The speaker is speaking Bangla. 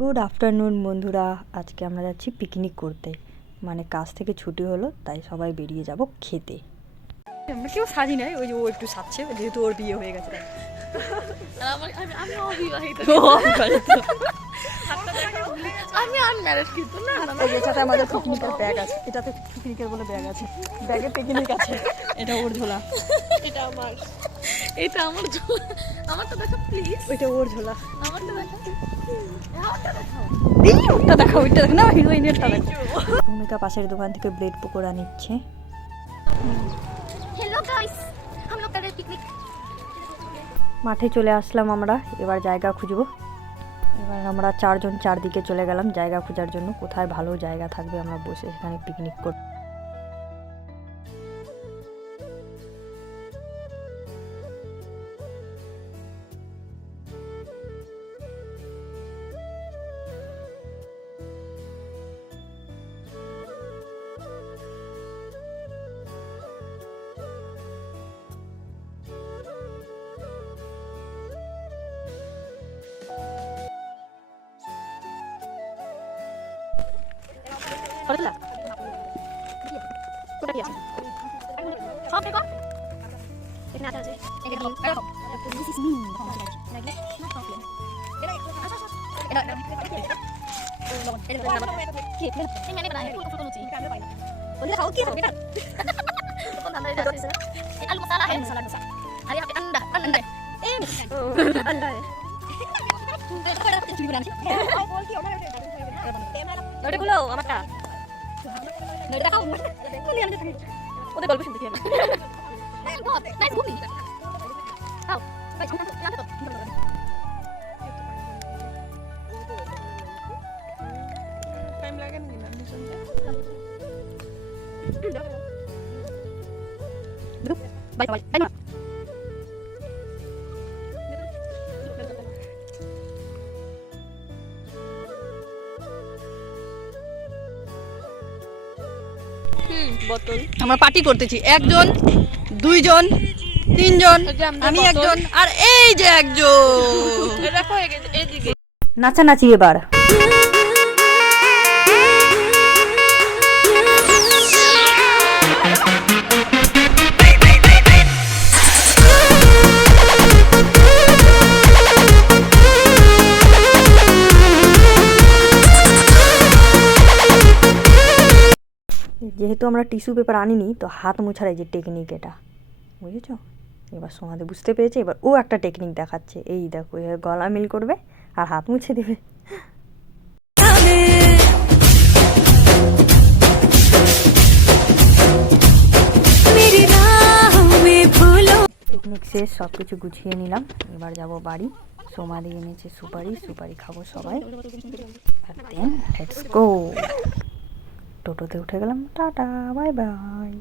গুড আফটারনুন বন্ধুরা, আজকে আমরা যাচ্ছি পিকনিক করতে। মানে কাজ থেকে ছুটি হলো, তাই সবাই বেরিয়ে যাব খেতে। আমরা কেউ সাজি নাই, ওই যে ও একটু সাজছে যেহেতু ওর বিয়ে হয়ে গেছে। আমি আনম্যারেড কিন্তু না। এটাতে আমাদের পিকনিকের ব্যাগ আছে, এটাতে পিকনিকের বলে ব্যাগ আছে, ব্যাগে পিকনিক আছে। এটা ওর ঝোলা, এটা আমার, এটা আমার ঝোলা। আমারটা দেখো প্লিজ। ওইটা ওর ঝোলা। আমারটা দেখো, আমারটা দেখো। ওটা দেখো, ওইটা দেখো না, হিরোইনেরটা দেখো। ভূমিকা পাশের দোকান থেকে ব্রেড পকোড়া নিচ্ছে। हेलो गाइस, हम लोग कर रहे हैं पिकनिक। মাঠে চলে আসলাম আমরা, এবার জায়গা খুঁজবো। এবার আমরা চারজন চারদিকে চলে গেলাম জায়গা খোঁজার জন্য, কোথায় ভালো জায়গা থাকবে আমরা বসে সেখানে পিকনিক করব। কতলা কোটা কি আছে সব দেখো এখানে আছে এটা কি দিস ইজ মি লাগে নট প্রবলেম এটা ये मैंने बनाया है फोटो लो चाहिए कैमरा पाइना बोले खाओ क्या बेटा कौन अंदर इधर से ये आलू मसाला है मसाला डोसा अरे यहाँ पे अंडा अंडा ए अंडा है बेटा बेटा चुरी बनानी है बोल की हमारे बेटा গুলো আমারটা নড়ে দেখাও কোন আমি দেখি ওদের গল্প শুনতে হবে নাইস গড নাইস ঘুমি আও ভাই জানো তো টাইম লাগে না নাম শুনতে বাই বাই বাই বোতল আমরা পার্টি করতেছি, একজন দুইজন তিনজন, আমি একজন আর এই যে একজন। দেখো এদিকে নাচানাচি এবার। যেহেতু আমরা টিস্যু পেপার আনিনি, তো হাত মোছার এই যে টেকনিক, এটা বুঝেছ? এবার সোনাতে বুঝতে পেরেছে। এবার ও একটা টেকনিক দেখাচ্ছে, এই দেখো, গলা মিল করবে আর হাত মুছে দেবে। পিকনিক শেষ, সব কিছু গুছিয়ে নিলাম, এবার যাব বাড়ি। সোমাদি এনেছে সুপারি, সুপারি খাবো সবাই। আর দেন লেটস গো। টোটোতে উঠে গেলাম, টাটা বাই বাই।